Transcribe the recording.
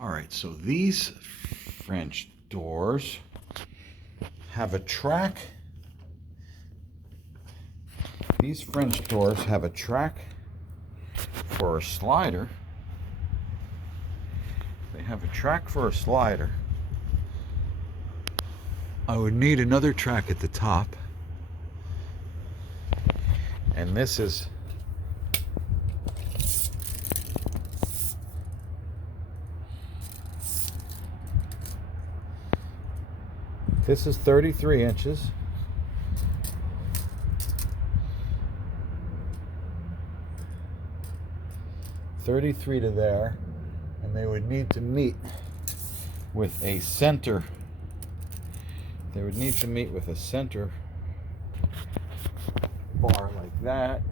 All right, so these French doors have a track. These French doors have a track for a slider. They have a track for a slider. I would need another track at the top. And this is This is 33 inches. .33 to there, and they would need to meet with a center. They would need to meet with a center bar like that.